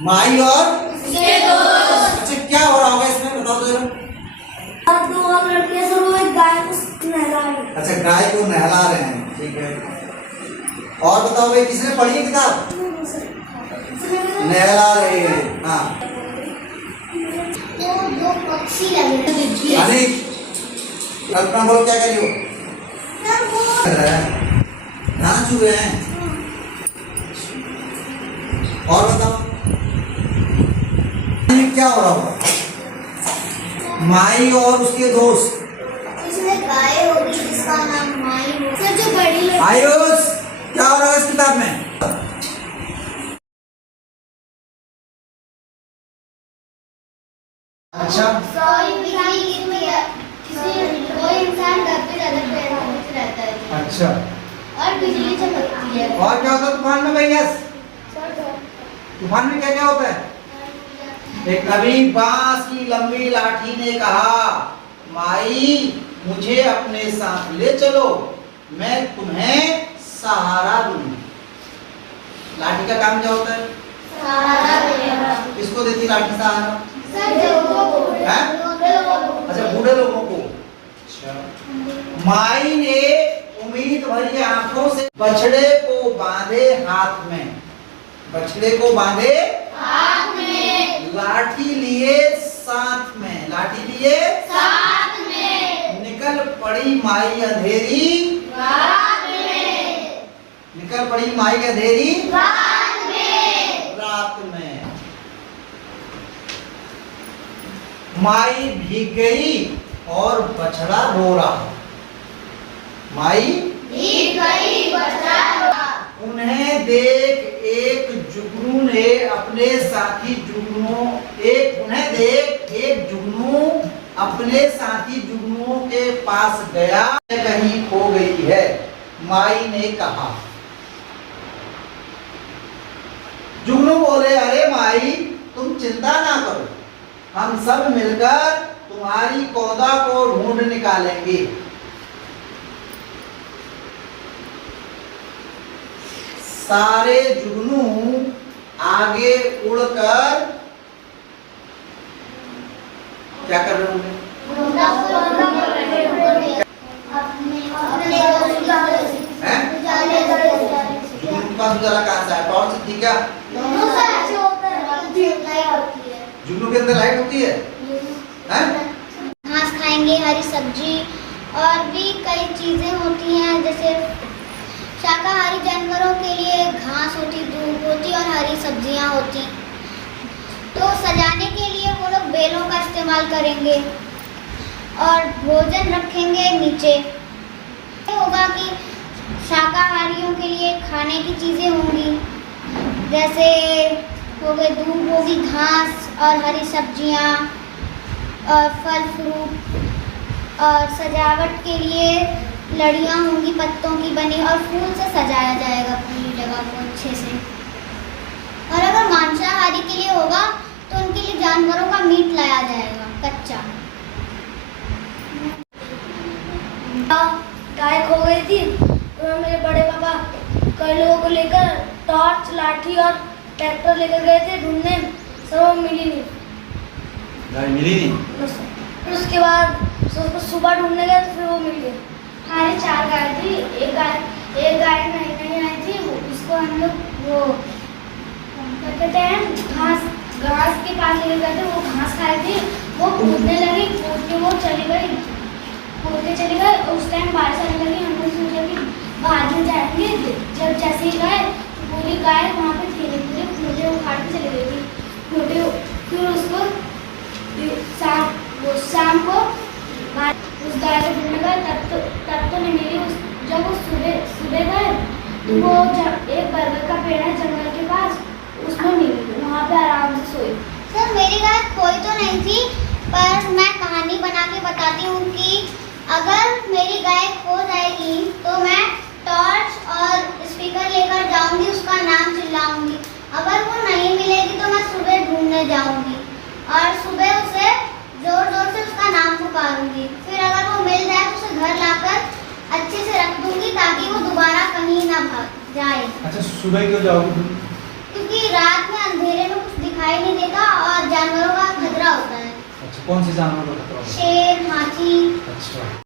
माई और उसके दोस्त। अच्छा क्या हो रहा होगा इसमें बताओ जरा। अब दो और लड़के सर वो एक गाय को नहला रहे हैं। अच्छा गाय को नहला रहे हैं, ठीक है। और बताओ भाई किसने पढ़ी है किताब? नहला रहे हैं, हाँ। वो दो पक्षी लगे अरे कल्पना बोलो क्या कर रही हो? कर रहा है, खाना छू रहे हैं। और बताओ क्या हो रहा होगा? माई और उसके दोस्त। इसमें गाय होगी जिसका नाम माई हो। सर जो बड़ी लड़की आयुष क्या हो रहा है इस किताब में? अच्छा कोई इंसान घर पे ज्यादा रहता है अच्छा। और बिजली चमकती है। और क्या होता है तूफान में भैया? तूफान में क्या क्या होता है? एक कभी बांस की लंबी लाठी ने कहा, माई मुझे अपने साथ ले चलो, मैं तुम्हें सहारा दूंगी। लाठी का काम क्या होता है? सहारा। किसको देती लाठी सहारा? हैं? अच्छा बूढ़े लोगों को। माई ने उम्मीद भरी आंखों से बछड़े को बांधे हाथ में, बछड़े को बांधे हाथ में, लाठी लिए साथ में, लाठी लिए साथ में, निकल पड़ी माई अंधेरी रात में, निकल पड़ी माई अंधेरी रात में, रात में। माई भीग गई और बछड़ा रो रहा। माई भीग गई बछड़ा रोआ। उन्हें देख एक जुगनू ने अपने साथी जुगनुओं उन्हें देख एक जुगनू अपने साथी जुगनुओं के पास गया, कहीं खो गई है। माई ने कहा, जुगनू बोले, अरे माई तुम चिंता ना करो, हम सब मिलकर तुम्हारी कौदा को ढूंढ निकालेंगे। सारे जुगनू आगे उड़कर क्या कर रहे होंगे? हैं? जुगनू के पास उजाला कहाँ से है? टॉर्च थी क्या? जुगनू के अंदर लाइट होती है? हैं? घास खाएंगे, हरी सब्जी और भी कई चीजें होती हैं। जैसे शाकाहारी जानवरों के लिए घास होती, दूब होती और हरी सब्जियां होती। तो सजाने के लिए वो लोग बेलों का इस्तेमाल करेंगे और भोजन रखेंगे नीचे। होगा कि शाकाहारियों के लिए खाने की चीजें होंगी, जैसे हो गए दूब होगी, घास और हरी सब्जियां और फल फ्रूट। और सजावट के लिए लड़ियाँ होंगी पत्तों की बनी और फूल से सजाया जाएगा पूरी जगह को अच्छे से। और अगर मांसाहारी के लिए होगा तो उनके लिए जानवरों का मीट लाया जाएगा कच्चा। गाय खो गई थी तो मेरे बड़े पापा कई लोगों को लेकर टॉर्च, लाठी और ट्रैक्टर लेकर गए थे ढूंढने, सर वो मिली नहीं। गाय मिली नहीं? फिर उसके बाद उसको सुबह ढूंढने गए तो फिर वो मिल गई। हमारी 4 गाय थी, एक गाय नहीं आई थी, उसको हम लोग वो क्या कहते हैं घास के पास लेकर गए थे। वो घास खाई थी, वो कूदने लगी, कूद के वो चली गई, कूद के चली गई। और उस टाइम बारिश आने लगी, हम लोग सोचा कि बाद में जाएंगे। जब जैसे ही गए तो पूरी गाय वहाँ पे थी, पूरे खूंटे उखाड़ के चली गई थी खूंटे। फिर उसको शाम को उस गाय को ढूंढने गए, तब तो नहीं मिली। जब वो सुबह गए तो वो एक बरगद का पेड़ है जंगल के पास, उसमें मिली, वहाँ पे आराम से सोई। सर मेरी गाय खोई तो नहीं थी, पर मैं कहानी बना के बताती हूँ कि अगर मेरी गाय खो जाएगी तो मैं टॉर्च और स्पीकर लेकर जाऊंगी, उसका नाम चिल्लाऊंगी। अगर वो नहीं मिलेगी तो मैं सुबह ढूंढने जाऊंगी और सुबह उसे जोर जोर से उसका नाम पुकारूंगी। फिर अगर वो मिल जाए तो उसे घर लाकर अच्छे से रख दूंगी ताकि वो दोबारा कहीं ना भाग जाए। अच्छा सुबह क्यों जाओगे? क्योंकि रात में अंधेरे में कुछ दिखाई कौन से जानवर का खतरा होता है? शेर, हाथी। अच्छा।